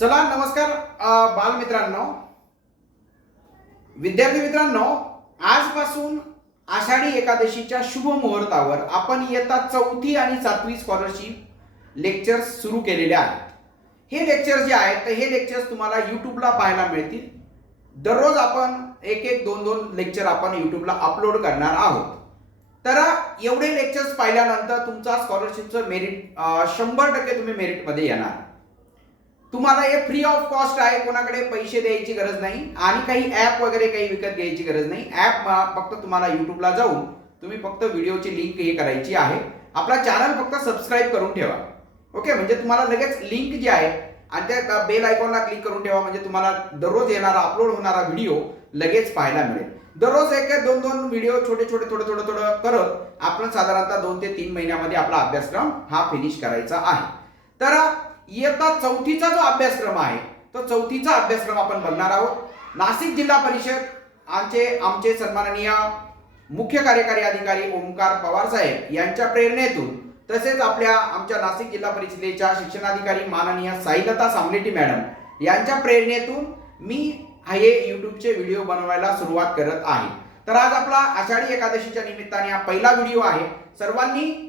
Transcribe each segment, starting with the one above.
चला नमस्कार बालमित्रांनो, विद्यार्थी मित्रांनो, आजपासून आषाढी एकादशीच्या शुभ मुहूर्तावर आपण इयत्ता 4थी आणि 7वी स्कॉलरशिप लेक्चर्स सुरू केलेले आहेत. हे लेक्चर्स जे आहेत तर हे लेक्चर्स तुम्हाला यूट्यूबला पाहायला मिळतील. दररोज आपण एक दोन लेक्चर आपण यूट्यूबला अपलोड करणार आहोत. तर एवढे लेक्चर्स पाहिल्यानंतर तुमचा स्कॉलरशिपचं मेरिट 100% तुम्ही मेरिटमध्ये येणार. तुम्हाला हे फ्री ऑफ कॉस्ट आहे, कोणाकडे पैसे द्यायची गरज नाही आणि काही ॲप वगैरे काही विकत घ्यायची गरज नाही. ॲप फक्त तुम्हाला यूट्यूबला जाऊन तुम्ही फक्त व्हिडिओची लिंक हे करायची आहे. आपला चॅनल फक्त सबस्क्राईब करून ठेवा. ओके, म्हणजे तुम्हाला लगेच लिंक जी आहे आणि त्या बेल आयकॉनला क्लिक करून ठेवा, म्हणजे तुम्हाला दररोज येणारा अपलोड होणारा व्हिडिओ लगेच पाहायला मिळेल. दररोज एक दोन व्हिडिओ छोटे थोडं करत आपण साधारणतः 2 ते 3 महिन्यामध्ये आपला अभ्यासक्रम हा फिनिश करायचा आहे. तर इयत्ता 4थीचा जो अभ्यासक्रम आहे तो 4थीचा अभ्यासक्रम आपण बघणार आहोत. नाशिक जिल्हा परिषद आमचे सन्माननीय मुख्य कार्यकारी अधिकारी ओमकार पवार साहेब यांच्या प्रेरणेतून, तसेच आमच्या नाशिक जिल्हा परिषदेच्या शिक्षणाधिकारी माननीय साईलता सामलेटी मॅडम यांच्या प्रेरणेतून मी हे यूट्यूबचे व्हिडिओ बनवायला सुरुवात करत आहे. तर आज आपला आषाढी एकादशीच्या निमित्ताने हा पहिला व्हिडिओ आहे. सर्वांनी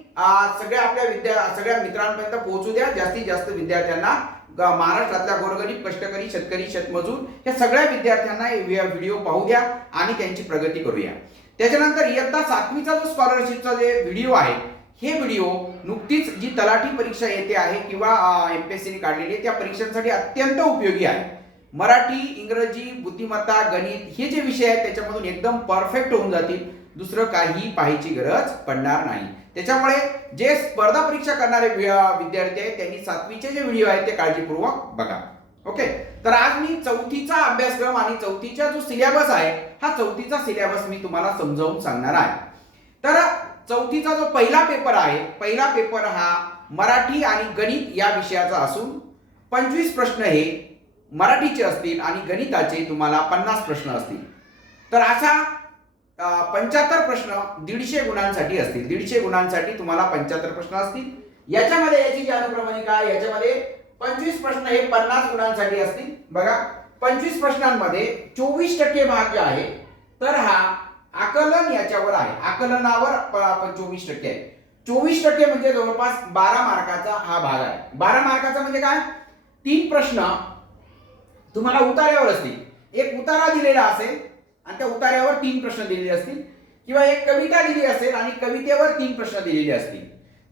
सगळ्या मित्रांपर्यंत पोहोचू द्या. जास्तीत जास्त विद्यार्थ्यांना, महाराष्ट्रातल्या गोरगरीब, कष्टकरी, शेतकरी, शेतमजूर हे सगळ्या विद्यार्थ्यांना व्हिडिओ पाहू द्या आणि त्यांची प्रगती करूया. त्याच्यानंतर इयत्ता 7वीचा जो स्कॉलरशिपचा जे व्हिडिओ आहे, हे व्हिडिओ नुकतीच जी तलाठी परीक्षा येते आहे किंवा MPSCने काढलेली आहे त्या परीक्षांसाठी अत्यंत उपयोगी आहे. मराठी, इंग्रजी, बुद्धिमत्ता, गणित हे जे विषय आहेत त्याच्यामधून एकदम परफेक्ट होऊन जातील. दुसरं काही पाहायची गरज पडणार नाही. त्याच्यामुळे जे स्पर्धा परीक्षा करणारे विद्यार्थी आहेत त्यांनी 7वीचे जे व्हिडिओ आहेत ते काळजीपूर्वक बघा. ओके, तर आज मी 4थीचा अभ्यासक्रम आणि 4थीचा जो सिलेबस आहे हा 4थीचा सिलेबस मी तुम्हाला समजावून सांगणार आहे. तर 4थीचा जो पहिला पेपर आहे, पहिला पेपर हा मराठी आणि गणित या विषयाचा असून 25 प्रश्न हे मराठीचे असतील आणि गणिताचे तुम्हाला 50 प्रश्न असतील. तर असा 75 प्रश्न 150 गुणांसाठी असतील. 150 गुणांसाठी तुम्हाला 75 प्रश्न असतील. याच्यामध्ये याची जी अनुक्रमणिका, याच्यामध्ये 25 प्रश्न हे 50 गुणांसाठी असतील. बघा, 25 प्रश्नांमध्ये 24% भाग जे आहे तर हा आकलन याच्यावर आहे. आकलनावर 24% आहे. 24% म्हणजे जवळपास 12 मार्काचा हा भाग आहे. 12 मार्काचा म्हणजे काय? 3 प्रश्न तुम्हाला उतार्यावर असतील. एक उतारा दिलेला असेल आणि त्या उतार्यावर 3 प्रश्न दिलेले असतील, किंवा एक कविता दिली असेल आणि कवितेवर 3 प्रश्न दिलेले असतील.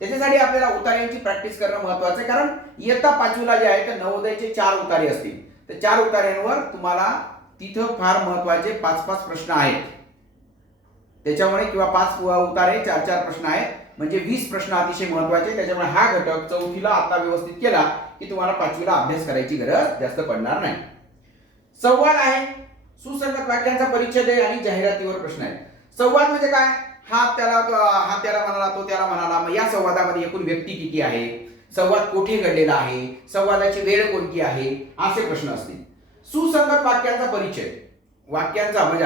त्याच्यासाठी आपल्याला उतार्यांची प्रॅक्टिस करणं महत्वाचं आहे, कारण इयत्ता 5वीला जे आहे तर नवोदयचे 4 उतारे असतील. तर 4 उतार्यांवर तुम्हाला तिथं फार महत्वाचे 5-5 प्रश्न आहेत त्याच्यामुळे, किंवा 5 उतारे 4-4 प्रश्न आहेत, म्हणजे 20 प्रश्न अतिशय महत्वाचे. त्याच्यामुळे हा घटक 4थीला आता व्यवस्थित केला की तुम्हाला 5वीला अभ्यास करायची गरज जास्त पडणार नाही. संवाद आहे, सुसंगत वाक्यांचा परिच्छेद आहे आणि जाहिरातीवर प्रश्न आहे. संवाद म्हणजे काय? हा त्याला म्हणाला, तो त्याला म्हणाला. मग या संवादामध्ये एकूण व्यक्ती किती आहे, संवाद कोठे घडलेला आहे, संवादाची वेळ कोणती आहे, असे प्रश्न असतील. सुसंगत वाक्यांचा परिचय, वाक्यांचा म्हणजे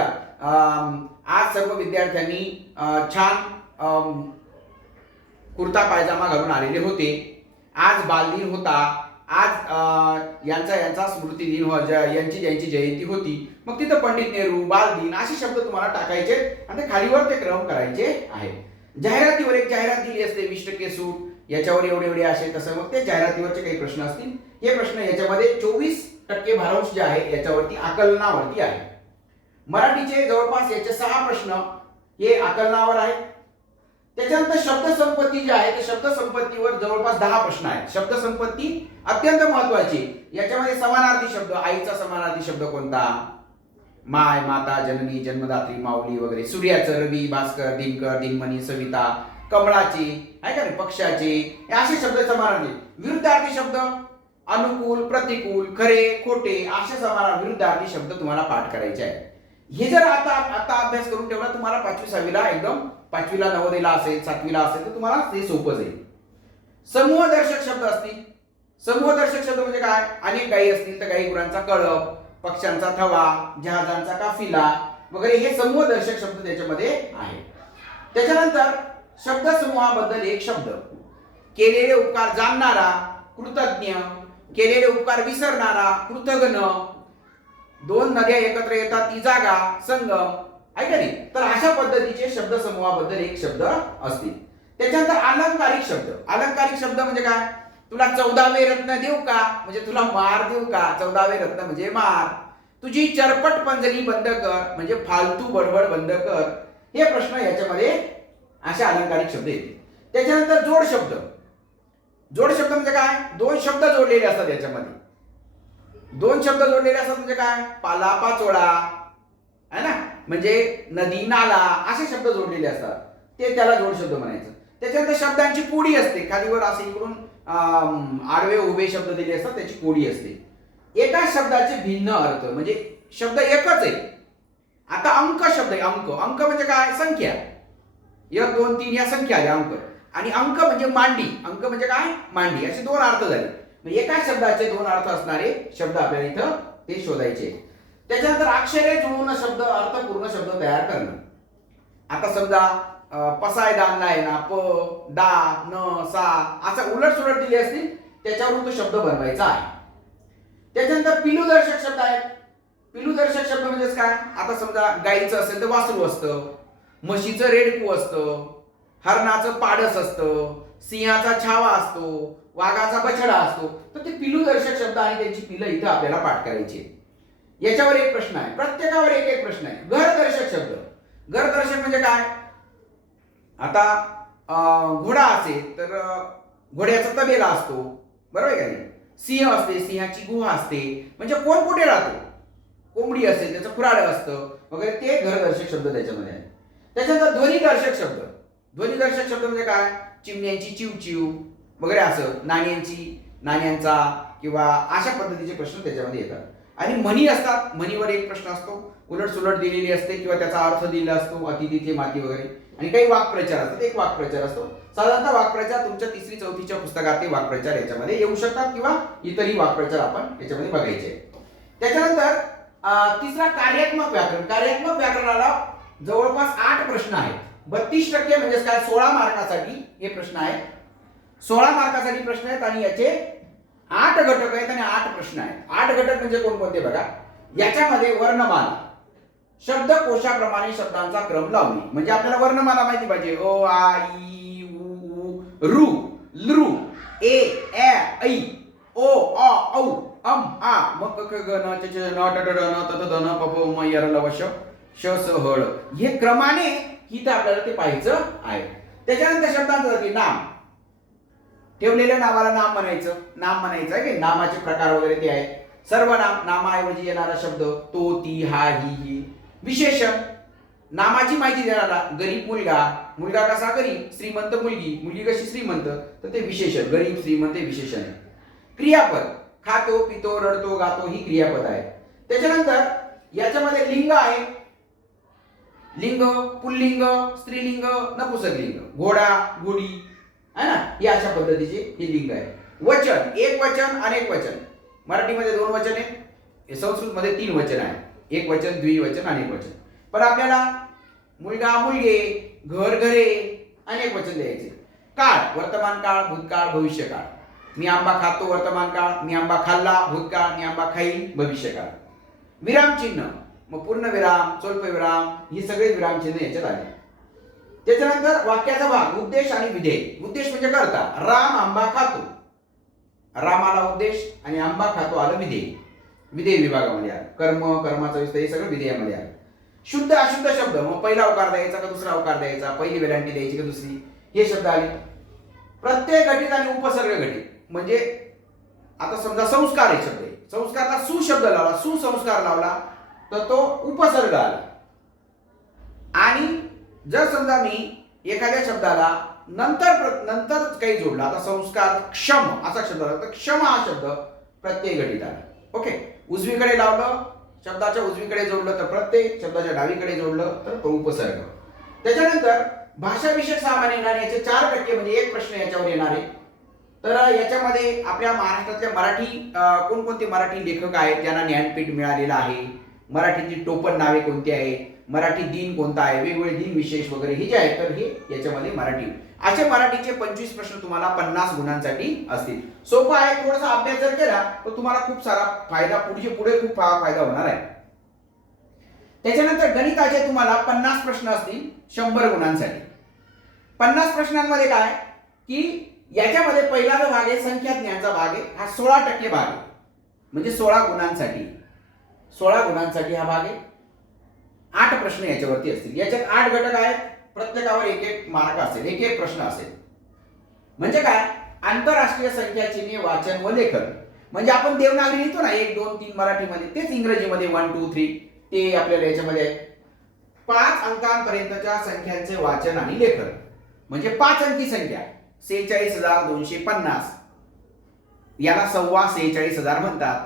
आज सर्व विद्यार्थ्यांनी छान कुर्ता पायजामा घालून आलेले होते. आज बालदिन होता. आज यांचा स्मृती दिन, यांची जयंती होती. मग तिथं पंडित नेहरू, बालदिन असे शब्द तुम्हाला टाकायचे आणि खालीवर ते क्रम करायचे आहे. जाहिरातीवर एक जाहिरात दिली असते, 20% सूट, याच्यावर एवढे असे तसं, मग ते जाहिरातीवरचे काही प्रश्न असतील. हे प्रश्न याच्यामध्ये 24% भारांश जे आहे याच्यावरती आकलनावरती आहे. मराठीचे जवळपास याचे 6 प्रश्न हे आकलनावर आहेत. त्याच्यानंतर शब्दसंपत्ती जी आहे, शब्दसंपत्तीवर जवळपास 10 प्रश्न आहेत. शब्दसंपत्ती अत्यंत महत्वाची. याच्यामध्ये समानार्थी शब्द, आईचा समानार्थी शब्द कोणता? माय, माता, जननी, जन्मदात्री, माऊली वगैरे. सूर्याचं, रवी, भास्कर, दिनकर, दिनमणी, सविता, कमळाची आहे का नाही, पक्षाचे, हे असे शब्द समानार्थी. विरुद्धार्थी शब्द अनुकूल, प्रतिकूल, खरे, खोटे असे विरुद्धार्थी शब्द तुम्हाला पाठ करायचे आहेत. हे जर आता अभ्यास करून ठेवला तुम्हाला 5वी 6वीला एकदम, 5वीला नवोदयला असेल, 7वीला असेल तर तुम्हाला ते सोपं जाईल. समूहदर्शक शब्द असतील. समूहदर्शक शब्द म्हणजे काय? अनेक गायी असतील तर गायी गुरांचा कळप, पक्ष्यांचा थवा, जहाजांचा काफिला वगैरे हे समूहदर्शक शब्द त्याच्यामध्ये आहे. त्याच्यानंतर शब्दसमूहाबद्दल एक शब्द, केलेले उपकार जाणणारा, कृतज्ञ, केलेले उपकार विसरणारा, कृतघ्न, दोन नद्या एकत्र येतात ती जागा, संगम, आहे का नाही? तर अशा पद्धतीचे शब्दसमूहाबद्दल एक शब्द असतील. त्याच्यानंतर अलंकारिक शब्द. अलंकारिक शब्द म्हणजे काय? तुला 14वे रत्न देऊ का, म्हणजे तुला मार देऊ का? 14वे रत्न म्हणजे मार. तुझी चरपट पंजरी बंद कर, म्हणजे फालतू बडबड बंद कर. हे प्रश्न याच्यामध्ये अशा अलंकारिक शब्द येतील. त्याच्यानंतर जोड शब्द. जोड शब्द म्हणजे काय? दोन शब्द जोडलेले असतात याच्यामध्ये. दोन शब्द जोडलेले असतात म्हणजे काय? पाला पाचोळा, है ना, म्हणजे नदी नाला, असे शब्द जोडलेले असतात, ते त्याला जोड शब्द म्हणायचं. त्याच्यानंतर शब्दांची कोडी असते, खालीवर असे इकडून आडवे उभे शब्द दिले असतात, त्याची कोडी असते. एका शब्दाचे भिन्न अर्थ, म्हणजे शब्द एकच आहे. आता अंक शब्द आहे. अंक, अंक म्हणजे काय? संख्या. 1 2 3 या संख्या आल्या अंक. आणि अंक म्हणजे मांडी. अंक म्हणजे काय? मांडी. असे दोन अर्थ झाले. एका शब्दाचे दोन अर्थ असणारे शब्द आपल्याला इथं ते शोधायचे. त्याच्यानंतर अक्षरे जुळवून शब्द, अर्थपूर्ण शब्द तयार करणं. आता समजा पसायदान आहे ना, प डा न सा असं उलट सुलट दिले असतील, त्याच्यावरून तो शब्द बनवायचा आहे. त्याच्यानंतर पिलूदर्शक शब्द आहेत. पिलूदर्शक शब्द म्हणजे काय? आता समजा गाईचं असेल तर वासरू असतं, म्हशीचं रेडकू असतं, हरणाचं पाडस असतं, सिंहाचा छावा असतो, वाघाचा बछडा असतो. तर ते पिलूदर्शक शब्द आणि त्यांची पिलं इथं आपल्याला पाठ करायची. याच्यावर एक प्रश्न आहे, प्रत्येकावर एक एक प्रश्न आहे. घरदर्शक शब्द. घरदर्शक म्हणजे काय? आता घोडा असेल तर घोड्याचा तबेला असतो, बरोबर आहे का नाही? सिंह असते, सिंहाची गुहा असते, म्हणजे कोण कुठे राहतो. कोंबडी असेल त्याचं खुराडं असतं वगैरे, ते घरदर्शक शब्द त्याच्यामध्ये आहे. त्याच्यानंतर ध्वनिदर्शक शब्द. ध्वनिदर्शक शब्द म्हणजे काय? चिमण्यांची चिवचिव वगैरे, असं नाण्यांची, नाण्यांचा, किंवा अशा पद्धतीचे प्रश्न त्याच्यामध्ये येतात. आणि म्हणी असतात. म्हणीवर एक प्रश्न असतो, उलट सुलट दिलेली असते किंवा त्याचा अर्थ दिलेला असतो, अति तिथे माती वगैरे. आणि काही वाक्प्रचार असतात. एक वाक्प्रचार असतो. साधारणतः वाक्प्रचार तुमच्या 3री 4थीच्या पुस्तकात ते वाक्प्रचार याच्यामध्ये येऊ शकतात, किंवा इतरही वाक्प्रचार आपण याच्यामध्ये बघायचे. त्याच्यानंतर तिसरा कार्यात्मक व्याकरण. कार्यात्मक व्याकरणाला जवळपास 8 प्रश्न आहेत. 32% म्हणजे काय? 16 मार्कासाठी हे प्रश्न आहेत. 16 मार्कासाठी प्रश्न आहेत आणि याचे 8 घटक आहेत आणि 8 प्रश्न आहेत. 8 घटक म्हणजे कोणकोणते बघा. याच्यामध्ये वर्णमाला, शब्दकोशाप्रमाणे शब्दांचा क्रम लावणे, म्हणजे आपल्याला वर्णमाला माहिती पाहिजे. अ आ इ उ ऋ लृ ए ए ऐ ओ अ औ अम आ म क ख ग न च च न ट ट ड न त त ध न प प म य र ल व श श स ह ळ, हे क्रमाने इथं आपल्याला ते पाहायचं आहे. त्याच्यानंतर शब्दांचं जाती. नाम, ठेवलेल्या नावाला नाम म्हणायचं. नाम म्हणायचं आहे की नामाचे प्रकार वगैरे ते आहेत. सर्वनाम, नामाऐवजी येणारा शब्द, तो ती हा ही ही. विशेषण, नामाची माहिती देणारा. गरीब मुलगा, मुलगा कसा गरीब, श्रीमंत मुलगी, मुलगी कशी श्रीमंत, तर ते विशेषण. गरीब श्रीमंत हे विशेषण आहे. क्रियापद, खातो पितो रडतो गातो ही क्रियापद आहे. त्याच्यानंतर याच्यामध्ये लिंग आहे. लिंग, पुल्लिंग, स्त्रीलिंग, नपुंसकलिंग, घोडा घोडी, है ना, ही अशा पद्धतीचे हे लिंग आहे. वचन, एक वचन अनेक वचन. मराठीमध्ये 2 वचन आहे, संस्कृतमध्ये 3 वचन आहे. एक वचन, द्विवचन, अनेक वचन. पण आपल्याला मुलगा मुलगे, घर घरे, अनेक वचन द्यायचे. काळ, वर्तमान काळ, भूतकाळ, भविष्यकाळ. मी आंबा खातो, वर्तमान काळ. मी आंबा खाल्ला, भूतकाळ. मी आंबा खाईन, भविष्यकाळ. विराम चिन्ह, मग पूर्ण विराम, स्वल्प विराम, ही सगळे विराम चिन्ह याच्यात आले. त्याच्यानंतर वाक्याचा भाग, उद्देश आणि विधेय. उद्देश म्हणजे करता. राम आंबा खातो, रामाला उद्देश, आणि आंबा खातो आलं विधेय. विधेय विभागामध्ये आलं. कर्म, कर्माचा विस्तार, हे सगळं विधेयामध्ये आलं. शुद्ध अशुद्ध शब्द, मग पहिला अवकार द्यायचा का दुसरा अवकार द्यायचा, पहिली वेलांटी द्यायची का दुसरी, हे शब्द आले. प्रत्यय घटित आणि उपसर्ग घटित, म्हणजे आता समजा संस्कार हे शब्द आहे, संस्कारला सुशब्द लावला, सुसंस्कार लावला तर तो उपसर्ग आला. आणि जर समजा मी एखाद्या शब्दाला नंतर काही जोडला, आता संस्कार क्षम असा शब्द आला, तर क्षम हा शब्द प्रत्यय घटित आला. ओके, उजवीकडे लावलं, शब्दाच्या उजवीकडे जोडलं तर प्रत्यय, शब्दाच्या डावीकडे जोडलं तर तो उपसर्ग. त्याच्यानंतर भाषाविषयक सामान्य ज्ञान, याचे 4% म्हणजे एक प्रश्न याच्यावर येणार आहे. तर याच्यामध्ये आपल्या महाराष्ट्रातल्या मराठी कोणकोणते मराठी लेखक आहेत ज्यांना ज्ञानपीठ मिळालेलं आहे, मराठीची टोपण नावे कोणती आहे, मराठी दिन कोणता आहे, वेगवेगळे दिन विशेष वगैरे हे जे आहे तर हे याच्यामध्ये मराठी. असे मराठीचे 25 प्रश्न तुम्हाला 50 गुणांसाठी असतील. सोपं आहे, थोडासा अभ्यास जर केला तर तुम्हाला खूप सारा फायदा पुढे खूप फायदा होणार आहे. त्याच्यानंतर गणिताचे तुम्हाला 50 प्रश्न असतील 100 गुणांसाठी. 50 प्रश्नांमध्ये काय की याच्यामध्ये पहिला जो भाग आहे संख्या ज्ञानचा भाग आहे, हा 16% भाग आहे, म्हणजे 16 गुणांसाठी. 16 गुणांसाठी हा भाग आहे. 8 प्रश्न याच्यावरती असतील. याच्यात 8 घटक आहेत, प्रत्येकावर एक एक मार्क असेल, एक एक प्रश्न असेल. म्हणजे काय, आंतरराष्ट्रीय संख्या चिन्हे वाचन व लेखन. म्हणजे आपण देवनागरी लिहितो ना 1 2 3 मराठीमध्ये, तेच इंग्रजीमध्ये 1 2 3 ते आपल्याला याच्यामध्ये 5 अंकांपर्यंतच्या संख्यांचे वाचन आणि लेखन. म्हणजे 5 अंकी संख्या 46,250, याला 46,000 म्हणतात.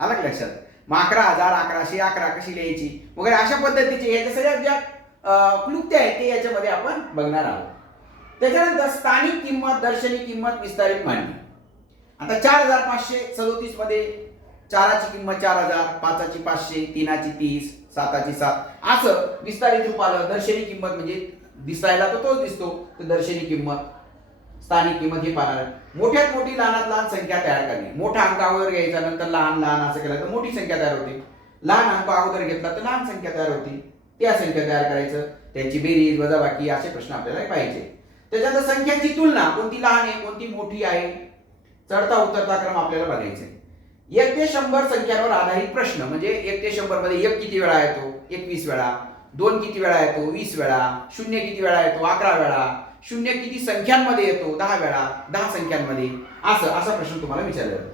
आलं का लक्षात? मग 11,1100 11 कशी लिहायची वगैरे अशा पद्धतीचे याच्या सगळ्या ज्या क्लुप्त्या आहेत ते याच्यामध्ये आपण बघणार आहोत. त्याच्यानंतर स्थानिक किंमत, दर्शनी किंमत, विस्तारित मांडणी. आता 4,537 मध्ये 4ची किंमत 4,000, 5ची 500, 3ची 30, 7ची 7 असं विस्तारित रूप आलं. दर्शनी किंमत म्हणजे दिसायला तर तोच दिसतो, तर दर्शनी किंमत, स्थानिक किंमत हे पाहणार. मोठ्यात मोठी लहानात लहान संख्या तयार करणे. मोठा अंक अगोदर घ्यायचा, नंतर लहान लहान असं केलं तर मोठी संख्या तयार होते. लहान अंक अगोदर घेतला तर लहान संख्या तयार होती. त्या संख्या तयार करायचं, त्यांची बेरीज वजाबाकी असे प्रश्न आपल्याला पाहिजे. त्याच्यानंतर संख्यांची तुलना, कोणती लहान आहे कोणती मोठी आहे, चढता उतरता क्रम आपल्याला बघायचा. 1 ते 100 संख्यांवर आधारित प्रश्न. म्हणजे 1 ते 100 मध्ये 1 किती वेळा येतो, 21 वेळा. 2 किती वेळा येतो, 20 वेळा. 0 किती वेळा येतो, 11 वेळा. 0 किती संख्यांमध्ये येतो, 10 वेळा. 10 संख्यांमध्ये असा प्रश्न तुम्हाला विचारला जातो.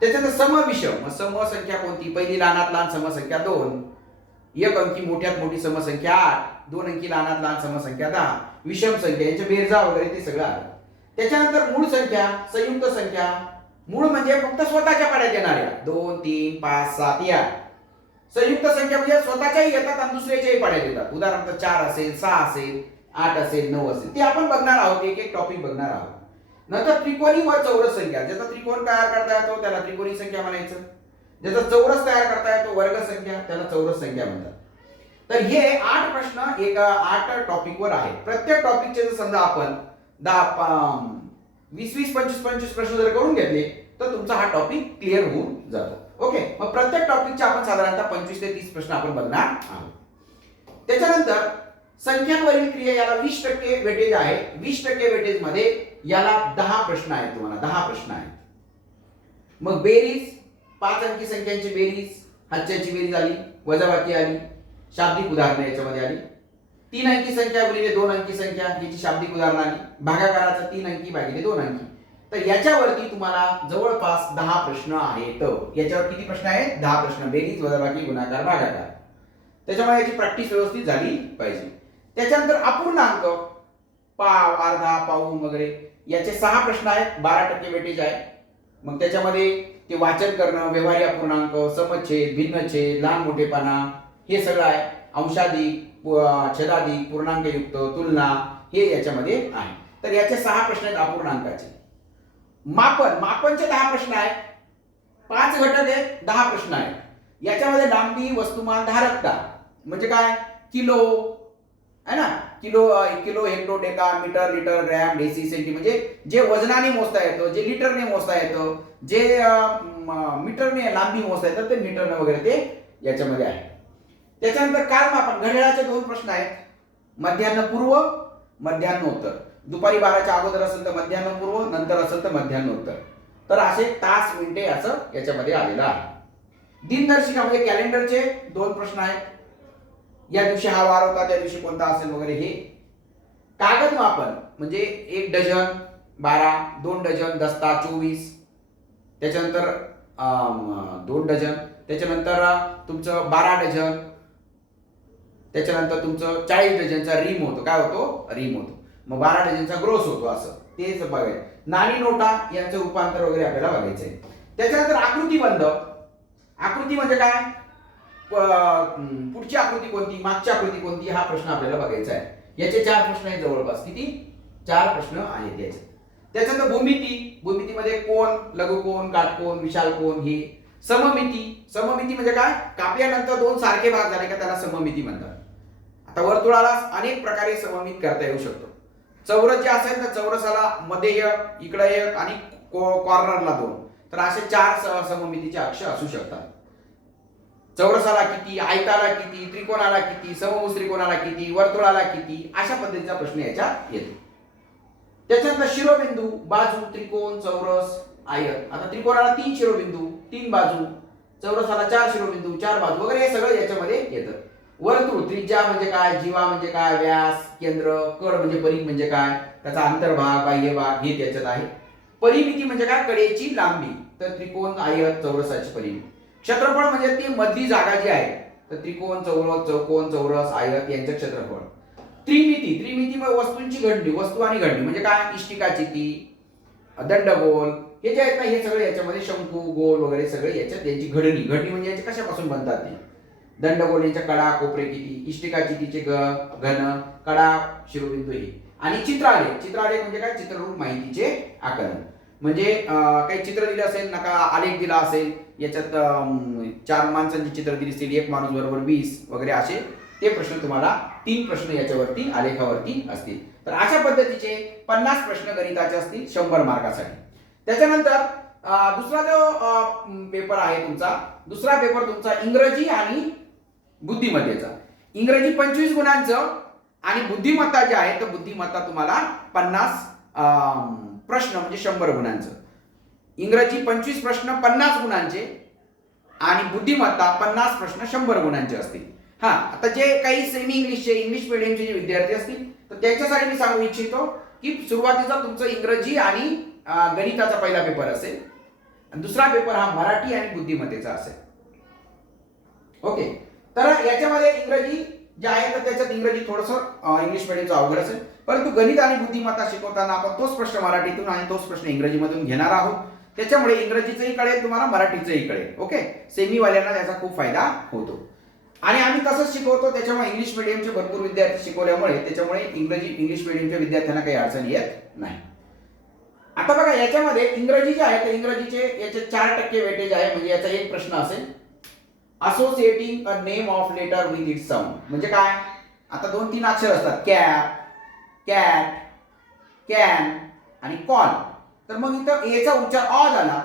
त्याच्यानंतर सम विषम. सम संख्या कोणती, पहिली लहानात लहान समसंख्या 2, 1 अंकी मोठ्यात मोठी समसंख्या 8, 2 अंकी लहानात लहान समसंख्या 10, विषम संख्या यांच्या बेरजा वगैरे ते सगळं आलं. त्याच्यानंतर मूळ संख्या, संयुक्त संख्या. मूळ म्हणजे फक्त स्वतःच्या पाड्यात येणाऱ्या 2 3 5 7 या. संयुक्त संख्या म्हणजे स्वतःच्याही येतात आणि दुसऱ्याच्याही पाड्यात येतात. उदाहरणार्थ 4 असेल, 6 असेल, 8 असेल, 9 असेल, ते आपण बघणार आहोत, एक एक टॉपिक बघणार आहोत. नंतर त्रिकोणी व चौरस संख्या. ज्याचा त्रिकोण तयार करता येतो त्याला त्रिकोणी संख्या म्हणायचं. ज्याचा चौरस तयार करता येतो वर्ग संख्या, त्याला चौरस संख्या म्हणतात. तर हे 8 प्रश्न एका 8 टॉपिक वर आहेत. प्रत्येक टॉपिकचे जर समजा आपण 20 25 प्रश्न जर करून घेतले तर तुमचा हा टॉपिक क्लिअर होऊन जातो. ओके, मग प्रत्येक टॉपिकचे आपण साधारणतः 25 ते 30 प्रश्न आपण बघणार आहोत. त्याच्यानंतर संख्यांवरील क्रिया, याला 20% वेटेज आहे. 20% वेटेज मध्ये याला 10 प्रश्न आहेत. तुम्हाला 10 प्रश्न आहेत. मग बेरीज, 5 अंकी संख्यांची बेरीज, हातच्याची बेरीज आली, वजाबाकी आली, शाब्दिक उदाहरणं याच्यामध्ये आली. 3 अंकी संख्या गुणिले 2 अंकी संख्या याची शाब्दिक उदाहरणं आली. भागाकाराचा 3 अंकी भागिले 2 अंकी. तर याच्यावरती तुम्हाला जवळपास 10 प्रश्न आहेत. याच्यावर किती प्रश्न आहेत? 10 प्रश्न. बेरीज, वजाबाकी, गुणाकार, भागाकार. त्याच्यामुळे याची प्रॅक्टिस व्यवस्थित झाली पाहिजे. त्याच्यानंतर अपूर्णांक, पाव, अर्धा, पाऊण वगैरे याचे 6 प्रश्न आहेत. 12% वेटेज आहे. मग त्याच्यामध्ये ते वाचन करणं, व्यवहारी अपूर्णांक, समच्छेद, भिन्नछेद, लहान मोठेपणा हे सगळं आहे. अंशाधिक, छेदाधिक, पूर्णांकयुक्त, तुलना हे याच्यामध्ये आहे. तर याचे 6 प्रश्न आहेत अपूर्णांकाचे. मापनचे 10 प्रश्न आहेत. 5 घटक आहेत, 10 प्रश्न आहेत. याच्यामध्ये लांबी, वस्तुमान, धारकता म्हणजे काय, किलो है ना, kilo hecto deca metre litre gram deci centi. म्हणजे जे वजनाने मोजता येतं, जे लिटरने मोजता येतं, जे मीटरने लांबी मोजता येतं ते मीटरने वगैरे ते याच्यामध्ये आहे. त्याच्यानंतर कालमापन, घड्याळाचे 2 प्रश्न आहेत. मध्यान्ह पूर्व, मध्यान्होत्तर. दुपारी 12च्या अगोदर असेल तर मध्यान्ह पूर्व, नंतर असेल तर मध्यान्होत्तर. तर असे तास मिनिटे असं याच्यामध्ये आलेलं आहे. दिनदर्शिका म्हणजे कॅलेंडरचे 2 प्रश्न आहेत. या दिवशी हा वार होता, त्या दिवशी कोणता असेल वगैरे हे. कागद मापन म्हणजे 1 डझन 12, 2 डझन दस्ता 24, त्याच्यानंतर 2 डझन, त्याच्यानंतर तुमचं 12 डझन, त्याच्यानंतर तुमचं 40 डझनचा रिम होतो. काय होतो? रिम होतो. मग 12 डझनचा ग्रोस होतो. असं तेच बघायचं. नाणी नोटा यांचं रूपांतर वगैरे आपल्याला बघायचंय. त्याच्यानंतर आकृतीबंध. आकृती म्हणजे काय, पुढची आकृती कोणती, मागची आकृती कोणती, हा प्रश्न आपल्याला बघायचा आहे. याचे 4 प्रश्न आहेत जवळपास. किती? 4 प्रश्न आहेत याचे. त्याच्यानंतर भूमिती. भूमितीमध्ये कोन, लघुकोन, काटकोन, विशाल कोन हे. सममिती. सममिती म्हणजे काय, कापल्यानंतर 2 सारखे भाग झाले का त्याला सममिती म्हणतात. आता वर्तुळाला अनेक प्रकारे सममित करता येऊ शकतो. चौरस जे असेल तर चौरसाला मध्ये एक, इकडे एक आणि कॉर्नरला 2, तर असे 4 सममितीचे अक्ष असू शकतात. चौरसाला किती, आयताला किती, त्रिकोणाला किती, समभुज त्रिकोणाला किती, वर्तुळाला किती, अशा पद्धतीचा प्रश्न याच्यात येतो. त्याच्यानंतर शिरोबिंदू, बाजू, त्रिकोण, चौरस, आयत. आता त्रिकोणाला 3 शिरोबिंदू, 3 बाजू, चौरसाला 4 शिरोबिंदू, 4 बाजू वगैरे हे सगळं याच्यामध्ये येतं. वर्तुळ, त्रिज्या म्हणजे काय, जीवा म्हणजे काय, व्यास, केंद्र, कड म्हणजे परिघ म्हणजे काय, त्याचा अंतर्भाग, बाह्यभाग हे त्याच्यात आहे. परिमिती म्हणजे काय, कडेची लांबी, तर त्रिकोण, आयत, चौरसाची परिमिती. क्षेत्रफळ म्हणजे ती मधली जागा जी आहे, तर त्रिकोण, चौरस, चौकोन, चौरस, आयत यांचं क्षेत्रफळ. त्रिमिती, त्रिमिती म्हणजे वस्तूंची घडणी, वस्तू आणि घडणी म्हणजे काय, इष्टिकाची ती, दंडगोल हे जे आहेत ना, हे सगळे याच्यामध्ये शंकू, गोल वगैरे सगळे याच्यात यांची घडणी. घडणी म्हणजे याचे कशापासून बनतात ते, दंडगोल यांच्या कडा, कोपरे किती, इष्टिकाची तिचे घन, कडा, शिरोबिंदू हे. आणि चित्रालेख, चित्रालेख म्हणजे काय, चित्ररूप माहितीचे आकलन. म्हणजे काही चित्र दिलं असेल, नका आलेख दिला असेल, याच्यात 4 माणसांची चित्र दिली असतील, 1 माणूस बरोबर 20 वगैरे असे ते प्रश्न तुम्हाला 3 प्रश्न याच्यावरती आलेखावरती असतील. तर अशा पद्धतीचे 50 प्रश्न गणिताचे असतील 100 मार्कासाठी. त्याच्यानंतर दुसरा जो पेपर आहे तुमचा, दुसरा पेपर तुमचा इंग्रजी आणि बुद्धिमत्तेचा. इंग्रजी 25 गुणांचं आणि बुद्धिमत्ता जे आहे तर बुद्धिमत्ता तुम्हाला 50 प्रश्न म्हणजे 100 गुणांचं. इंग्रजी 25 प्रश्न 50 गुणांचे आणि बुद्धिमत्ता 50 प्रश्न 100 गुणांचे असतील. हा, आता जे काही सेमी इंग्लिशचे, इंग्लिश मिडियमचे जे विद्यार्थी असतील तर त्यांच्यासाठी मी सांगू इच्छितो की सुरुवातीचा तुमचं इंग्रजी आणि गणिताचा पहिला पेपर असेल, दुसरा पेपर हा मराठी आणि बुद्धिमत्तेचा असेल. ओके, तर याच्यामध्ये इंग्रजी जे आहे तर त्याच्यात इंग्रजी थोडंसं इंग्लिश मिडियमचं अवघड असेल, परंतु गणित आणि बुद्धिमत्ता शिकवताना आपण तोच प्रश्न मराठीतून आणि तोच प्रश्न इंग्रजीमधून घेणार आहोत. त्याच्यामुळे इंग्रजीचंही कळेल तुम्हाला, मराठीचंही कळेल. ओके, सेमीवाल्यांना त्याचा खूप फायदा होतो. आणि आम्ही तसंच शिकवतो, त्याच्यामुळे इंग्लिश मिडियमचे भरपूर विद्यार्थी शिकवल्यामुळे त्याच्यामुळे इंग्लिश मिडियमच्या विद्यार्थ्यांना काही अडचण येत नाही. आता बघा याच्यामध्ये इंग्रजी जे आहे तर इंग्रजीचे याचे 4% वेटेज आहे. म्हणजे याचा एक प्रश्न असेल, associating a name of letter with its sound. म्हणजे काय, आता 2-3 अक्षर असतात, कॅप, कॅट, कॅन आणि कॉन. तर मग इथं एचा उच्चार अ झाला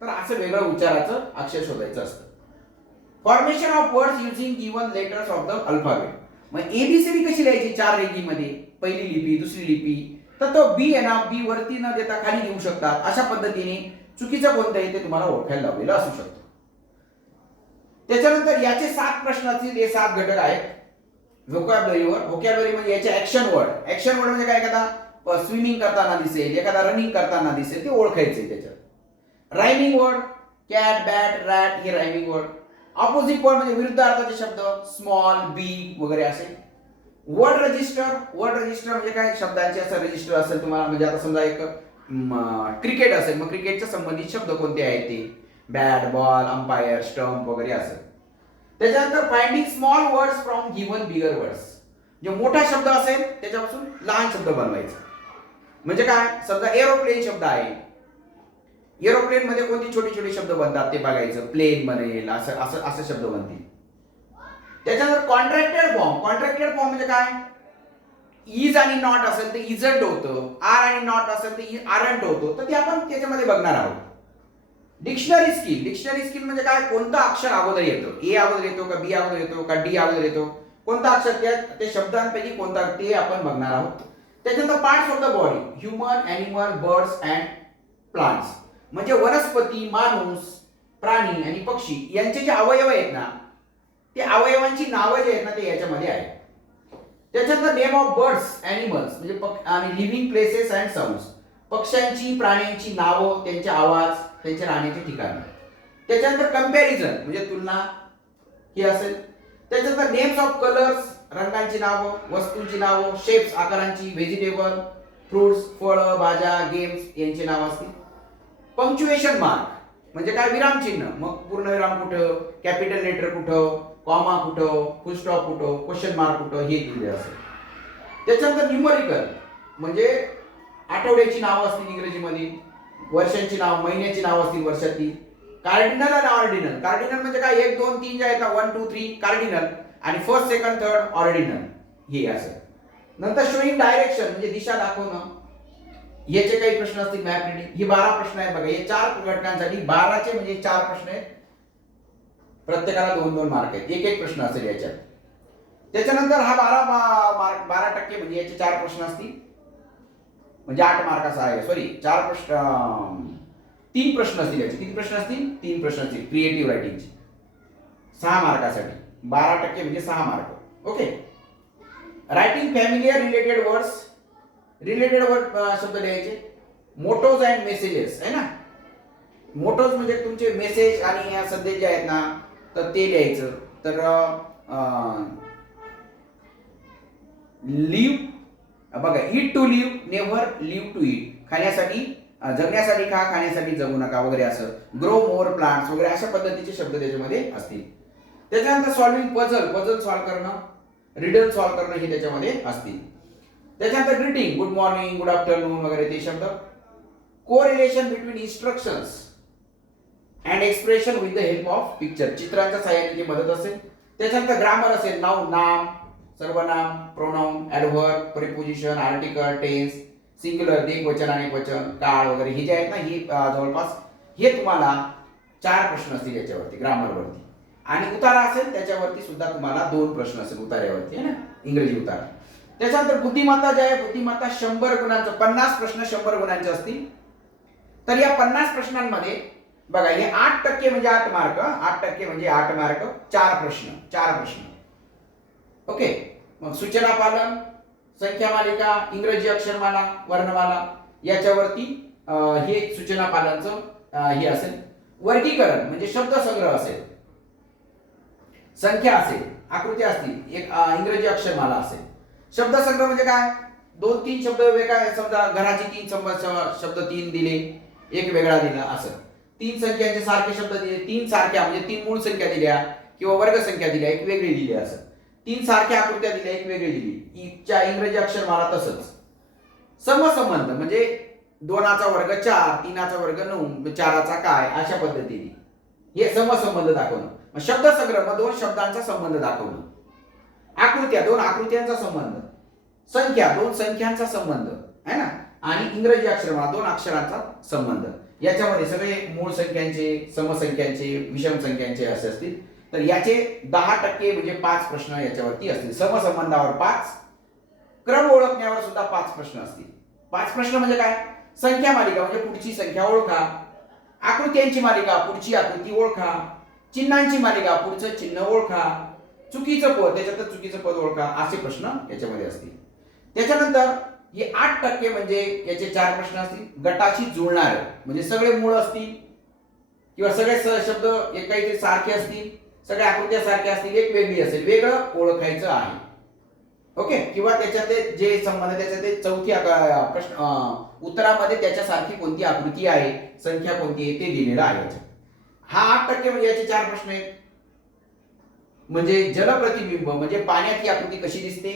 तर असं वेगळं उच्चाराचं अक्षर शोधायचं असतं. Formation of words using given letters of the alphabet. मग एबीसीडी कशी लिहायची 4 रेघीमध्ये, पहिली लिपी, दुसरी लिपी, तर तो बी आहे ना, बी वरती न देता खाली लिहू शकतात. अशा पद्धतीने चुकीचं कोणतं आहे ते तुम्हाला ओळखायला लावलेलं असू शकतं. त्याच्यानंतर याचे 7 प्रश्न असतील, हे 7 घटक आहेत. व्होकॅब्युलरीवर, व्होकॅब्युलरी म्हणजे याचे ऍक्शन वर्ड. ऍक्शन वर्ड म्हणजे काय, एखादा स्विमिंग करताना दिसेल, एखादा रनिंग करताना दिसेल, ते ओळखायचे त्याच्यात. Rhyming word, cat, bat, rat हे रायमिंग वर्ड. ऑपोजिट वर्ड म्हणजे विरुद्ध अर्थाचे शब्द, स्मॉल, बिग वगैरे असे. वर्ड रजिस्टर, वर्ड रजिस्टर म्हणजे काय, शब्दांचे असं रजिस्टर असेल तुम्हाला. म्हणजे आता समजा एक क्रिकेट असेल, मग क्रिकेटच्या संबंधित शब्द कोणते आहेत ते, बॅट, बॉल, अंपायर, स्टंप वगैरे असेल. त्याच्यानंतर finding small words from given bigger words. जो मोठा शब्द असेल त्याच्यापासून लहान शब्द बनवायचा. म्हणजे काय, समजा एरोप्लेन शब्द आहे, एरोप्लेन मध्ये कोणते छोटे छोटे शब्द बनतात ते बघायचं, प्लेन बनेल, असं असं असं शब्द बनतील. त्याच्यानंतर कॉन्ट्रॅक्टेड फॉर्म. कॉन्ट्रॅक्टेड फॉर्म म्हणजे काय, इज आणि नॉट असेल तर इजंट होतं, आर आणि नॉट असेल तर आरंट होतं, तर ते आपण त्याच्यामध्ये बघणार आहोत. Dictionary skill. डिक्शनरी स्किल म्हणजे काय, कोणतं अक्षर अगोदर येतं, ए अगोदर येतो का, बी अगोदर येतो का, डी अगोदर येतो, कोणता अक्षर त्या शब्दांपैकी कोणता ते आपण बघणार आहोत. त्याच्यानंतर parts of the body, human, animal, birds and plants. म्हणजे वनस्पती, माणूस, प्राणी आणि पक्षी यांचे जे अवयव आहेत ना, ते अवयवांची नावं जे आहेत ना ते याच्यामध्ये आहेत. त्याच्यानंतर नेम ऑफ बर्ड्स, ॲनिमल्स म्हणजे आणि लिव्हिंग प्लेसेस अँड साऊंड्स. पक्ष्यांची, प्राण्यांची नावं, त्यांचे आवाज, त्यांचे राहण्याचे ठिकाण. त्याच्यानंतर कंपॅरिझन म्हणजे तुलना ही असेल. त्याच्यानंतर नेम्स ऑफ कलर्स, रंगांची नावं, वस्तूंची नावं, शेप्स आकारांची, व्हेजिटेबल, फ्रुट्स, फळं, भाज्या, गेम्स यांची नावं असतील. पंक्च्युएशन मार्क म्हणजे काय, विरामचिन्ह. मग पूर्णविराम कुठं, कॅपिटल लेटर कुठं, कॉमा कुठं, फुल स्टॉप कुठं, क्वेश्चन मार्क कुठं हे दिलेलं असेल. त्याच्यानंतर न्यूमरिकल म्हणजे आठवड्याची नावं असतील इंग्रजीमध्ये, वर्षांची नाव, महिन्याची नाव असतील वर्षातील. कार्डिनल आणि ऑर्डिनल. कार्डिनल म्हणजे काय, 1 2 3 जे आहेत ना, 1 2 3 कार्डिनल आणि फर्स्ट सेकंड थर्ड ऑर्डिनल. हे असं. नंतर शोईंग डायरेक्शन म्हणजे दिशा दाखवणं, याचे काही प्रश्न असतील. मॅप रिडिंग, ही 12 प्रश्न आहेत बघा. हे 4 घटकांसाठी 12चे म्हणजे 4 प्रश्न आहेत, प्रत्येकाला 2-2 मार्क आहेत, एक एक प्रश्न असेल याच्यात. त्याच्यानंतर हा 12% म्हणजे याचे 4 प्रश्न असतील, म्हणजे 8 मार्काचा आहे. सॉरी 4 प्रश्न 3 प्रश्न असतील याचे. किती प्रश्न असतील? 3 प्रश्न असतील क्रिएटिव्ह रायटिंगचे 6 मार्कासाठी. 12% म्हणजे 6 mark. Okay. Writing familiar related words, related word शब्द लिहायचे. मोटोज अँड मेसेजेस आहे ना. मोटोज म्हणजे तुमचे मेसेज आणि संदेश जे आहेत ना, तर ते लिहायचं. तर लिव्ह बघा, eat to live, never live to eat, खाण्यासाठी जगण्यासाठी खा, खाण्यासाठी जगू नका वगैरे असं. ग्रो मोर प्लांट्स वगैरे अशा पद्धतीचे शब्द त्याच्यामध्ये असतील. त्याच्यानंतर सॉल्विंग पझल, पझल सॉल्व्ह करणं, रिडल सॉल्व्ह करणं हे त्याच्यामध्ये असतील. त्याच्यानंतर greeting, good morning, good afternoon वगैरे ते शब्द. Correlation between instructions and expression with the help of picture, चित्रांच्या सहाय्याने मदत असेल. त्याच्यानंतर ग्रामर असेल, नाउन नाम, सर्वनाम, pronoun, adverb, preposition, article, tense, singular एकवचन आणि एकवचन, काळ वगैरे हे जे आहेत ना, ही जवळपास हे तुम्हाला 4 प्रश्न असतील याच्यावरती ग्रामरवरती. आणि उतारा असेल त्याच्यावरती सुद्धा तुम्हाला 2 प्रश्न असेल उतार्यावरती आहे ना, इंग्रजी उतारा. त्याच्यानंतर बुद्धिमत्ता जे आहे, बुद्धिमत्ता 100 गुणांचं, 50 प्रश्न 100 गुणांचे असतील. तर या 50 प्रश्नांमध्ये बघा, हे 8% म्हणजे 8 मार्क, 8% म्हणजे 8 मार्क, 4 प्रश्न, 4 प्रश्न. ओके. मग सूचना पालन, संख्या मालिका, इंग्रजी अक्षरमाला, वर्णमाला याच्यावरती हे सूचना पालनचं हे असेल. वर्गीकरण म्हणजे शब्दसंग्रह असेल, संख्या असेल, आकृत्या असतील, एक इंग्रजी अक्षरमाला असेल. शब्दसंग्रह म्हणजे काय? 2-3 शब्द वेगळा, समजा घराचे 3 शब्द 3 दिले, एक वेगळा दिला असं. 3 संख्यांचे सारखे शब्द दिले, 3 सारख्या म्हणजे 3 मूळ संख्या दिल्या किंवा वर्ग संख्या दिल्या, एक वेगळी दिली असं. 3 सारख्या आकृत्या दिल्या, एक वेगळी दिली. इंग्रजी अक्षरमाला तसंच. समसंबंध म्हणजे 2चा वर्ग 4, 3चा वर्ग 9, 4चा काय, अशा पद्धतीने हे समसंबंध दाखवणं. मग शब्दसंग्रह, मग 2 शब्दांचा संबंध दाखवणं. आकृत्या, 2 आकृत्यांचा संबंध. संख्या, 2 संख्यांचा संबंध आहे ना. आणि इंग्रजी अक्षरमाला 2 अक्षरांचा संबंध. याच्यामध्ये सगळे मूळ संख्यांचे, समसंख्यांचे, विषम संख्यांचे असे असतील. तर याचे 10% म्हणजे 5 प्रश्न याच्यावरती असतील. समसंबंधावर 5, क्रम ओळखण्यावर सुद्धा 5 प्रश्न असतील. 5 प्रश्न म्हणजे काय? संख्या मालिका म्हणजे पुढची संख्या ओळखा, आकृत्यांची मालिका, पुढची आकृती ओळखा, चिन्हांची मालिका, पुढचं चिन्ह ओळखा, चुकीचं पद, त्याच्यात चुकीचं पद ओळखा, असे प्रश्न याच्यामध्ये असतील. त्याच्यानंतर हे 8% म्हणजे याचे 4 प्रश्न असतील. गटाशी जुळणार म्हणजे सगळे मूळ असतील किंवा सगळे शब्द काहीतरी सारखे असतील, सगळ्या आकृत्या सारख्या असतील, एक वेगळी असेल, वेगळं ओळखायचं आहे. ओके. किंवा त्याच्यातले जे संबंध, त्याच्यातले चौथी प्रश्न उत्तरामध्ये त्याच्यासारखी कोणती आकृती आहे, संख्या कोणती आहे ते दिलेलं आहे. हा 8% म्हणजे याचे 4 प्रश्न आहेत. म्हणजे जलप्रतिबिंब म्हणजे पाण्यात ही आकृती कशी दिसते,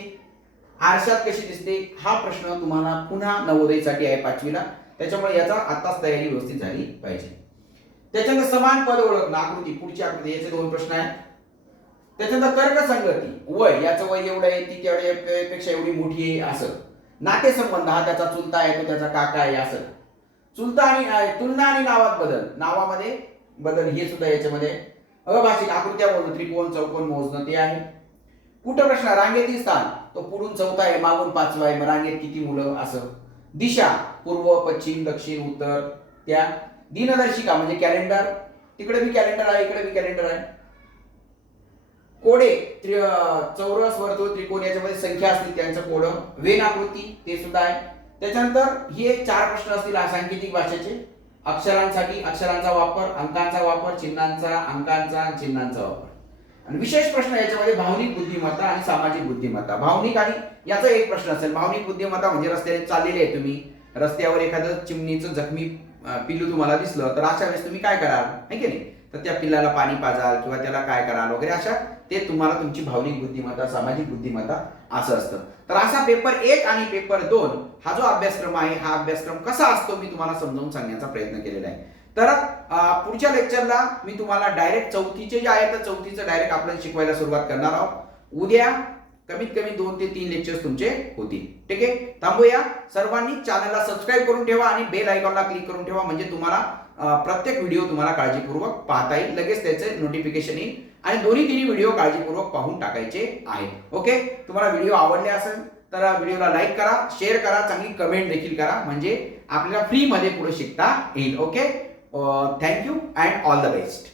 आरशात कशी दिसते, हा प्रश्न तुम्हाला पुन्हा नवोदयसाठी आहे 5वीला. त्याच्यामुळे याचा आताच तयारी व्यवस्थित झाली पाहिजे. त्याच्यानंतर समान पद ओळखणं, आकृती, पुढची आकृती, याचे 2 प्रश्न आहेत. त्याच्यानंतर तर्कसंगती, वय, याचं वय एवढं आहे, ती तेवढ्यापेक्षा एवढी मोठी आहे असं. नातेसंबंध, हा त्याचा चुलता आहे, तो त्याचा काका आहे असं. चुलता आणि तुलना आणि नावात बदल, नावामध्ये बदल हे सुद्धा याच्यामध्ये. अभाषिक, आकृत्या मोजणं, त्रिकोण चौकोन मोजणं ते आहे. कुटप्रश्न, रांगेतील स्थान, तो पुढून 4था आहे, मागून 5वा आहे, मग रांगेत किती मुलं असं. दिशा, पूर्व, पश्चिम, दक्षिण, उत्तर, त्या. दिनदर्शिका म्हणजे कॅलेंडर, तिकडे बी कॅलेंडर आहे, इकडे बी कॅलेंडर आहे. कोडे, चौरस, वर्तुळ, त्रिकोण याच्यामध्ये संख्या असतील त्यांचं कोड. वेन आकृती ते सुद्धा आहे. त्याच्यानंतर हे 4 प्रश्न असतील सांकेतिक भाषेचे. अक्षरांसाठी अक्षरांचा वापर, अंकांचा वापर, चिन्हांचा, अंकांचा, चिन्हांचा वापर. आणि विशेष प्रश्न याच्यामध्ये भावनिक बुद्धिमत्ता आणि सामाजिक बुद्धिमत्ता. भावनिक आणि याचा एक प्रश्न असेल. भावनिक बुद्धिमत्ता म्हणजे रस्त्याने चाललेले आहे तुम्ही, रस्त्यावर एखादं चिमणीचं जखमी पिल्लू तुम्हाला दिसलं, तर अशा वेळेस तुम्ही काय कराल, आहे की नाही, तर त्या पिल्लाला पाणी पाजाल किंवा त्याला काय कराल वगैरे, अशा ते तुम्हाला तुमची भावनिक बुद्धिमत्ता, सामाजिक बुद्धिमत्ता असं असतं. तर असा पेपर 1 आणि पेपर 2 हा जो अभ्यासक्रम आहे, हा अभ्यासक्रम कसा असतो मी तुम्हाला समजावून सांगण्याचा प्रयत्न केलेला आहे. तर पुढच्या लेक्चरला मी तुम्हाला डायरेक्ट 4थीचे जे आहे तर 4थीचं डायरेक्ट आपल्याला शिकवायला सुरुवात करणार आहोत. उद्या कमीत कमी 2 ते 3 लेक्चर्स तुमचे होतील. ठीक आहे, थांबूया. सर्वांनी चॅनलला सबस्क्राईब करून ठेवा आणि बेल आयकॉनला क्लिक करून ठेवा, म्हणजे तुम्हाला प्रत्येक व्हिडिओ तुम्हाला काळजीपूर्वक पाहता येईल, लगेच त्याचे नोटिफिकेशन येईल आणि दोन्ही तिन्ही व्हिडिओ काळजीपूर्वक पाहून टाकायचे आहेत. ओके, तुम्हाला व्हिडिओ आवडले असेल तर व्हिडिओला लाईक करा, शेअर करा, चांगली कमेंट देखील करा, म्हणजे आपल्याला फ्री मध्ये पुढे शिकता येईल. Okay, thank you and all the best.